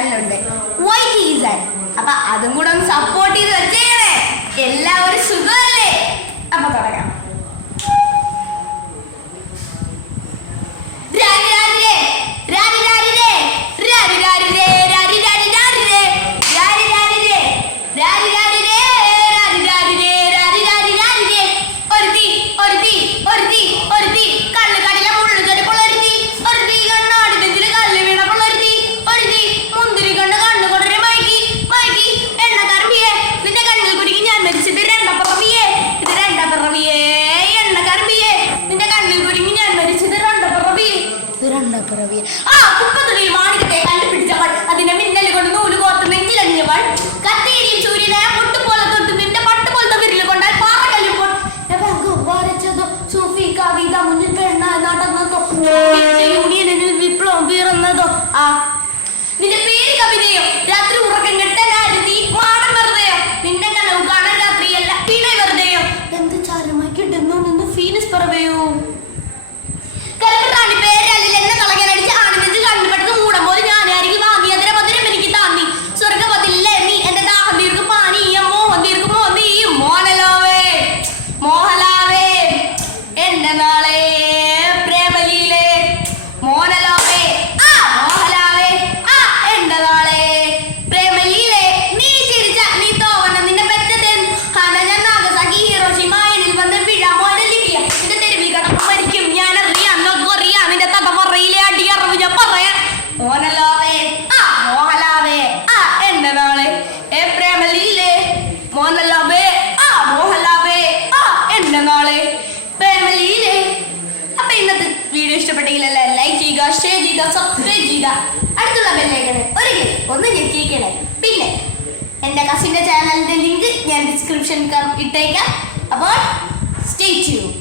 ചാനലുണ്ട് YT. അപ്പൊ അതും കൂടെ ഒന്ന് സപ്പോർട്ട് ചെയ്ത് വെച്ചേക്കണേ. എല്ലാവരും സുഖമല്ലേ? അപ്പൊ തുടങ്ങാം. മാണിക്കത്തെ കണ്ടുപിടിച്ചവൾ, അതിന്റെ മിന്നൽ കൊണ്ട് നൂല് കോർത്ത് നെഞ്ചിലണിഞ്ഞവൾ, കത്തിയിടിയും സൂര്യനെ പൊട്ടുപോലെ തൊട്ട് നിന്റെ പട്ടുപോലത്തെ വിരൽ കൊണ്ടാൽ പാറകല്ലിപ്പോൾ വരച്ചതോ സൂഫി കവിത മുന്നിൽ പെണ്ണ നടന്നതോ യൂണിയനിൽ വിപ്ലവം പിറന്നതോ നിന്റെ പേര് കവിതയോ രാത്രി ഉറക്കം കെട്ടനാരുതി മാടം വെറുതെയോ നിന്റെ കനവ് കാണാൻ രാത്രിയല്ല പിണ വെറുതെയോ എന്ത് ചാരമായി കിട്ടുന്നു നിന്ന് ഫീനസ് പറവയോ കൽപ്പറാണി പേരല്ലിൽ എന്നെ കളകനടിച്ച് ആണിനെഞ്ച് കണ്ണുപെട്ടത് മൂടം പോലെ ഞാനായിരിക്കും വാങ്ങി അതിനെ മധുരം എനിക്ക് താന്നി സ്വർഗപതില്ലേ നീ എന്റെ ദാഹം തീർക്കും പാനീയം മോഹം തീർക്കും മോന്തിയും മോഹലാവേ മോഹലാവേ എന്റെ നാളെ പ്രേമലീലേ മോഹലാവേ മോഹലാവേ എന്റെ നാളെ പ്രേമലീലേ നീ ചിരിച്ച നീ തോവണ നിന്റെ പെറ്റത് ഹനന നാഗസാക്കി ഹിറോഷിമയിൽ വന്ന് പിഴ മോഡലിക്കുക നിന്റെ തെരുവിൽ കടന്നു മരിക്കും ഞാൻ അറിയാം നോക്കറിയാം നിന്റെ തടവറയിലെ അടിയറവ് ഞാൻ പറയാം മോഹലാവേ മോഹലാവേ എന്റെ നാളെ പ്രേമലീലേ മോഹലാവേ മോഹലാവേ എന്റെ നാളെ പ്രേമലീലേ. അപ്പൊ ഇന്നത്തെ വീഡിയോ ഇഷ്ടപ്പെട്ടെങ്കിൽ എല്ലാവരും ലൈക്ക് ചെയ്യുക, ഷെയർ ചെയ്യുക, സബ്സ്ക്രൈബ് ചെയ്യുക, അടുത്തുള്ള ബെല്ലൈക്കണ് ഒന്ന് ഞെക്കിക്കണേ. പിന്നെ എൻ്റെ കസിൻ്റെ ചാനലിൻ്റെ ലിങ്ക് ഞാൻ ഡിസ്ക്രിപ്ഷനിൽ ഇട്ടേക്കാം. അപ്പോൾ സ്റ്റേ ട്യൂൺഡ്.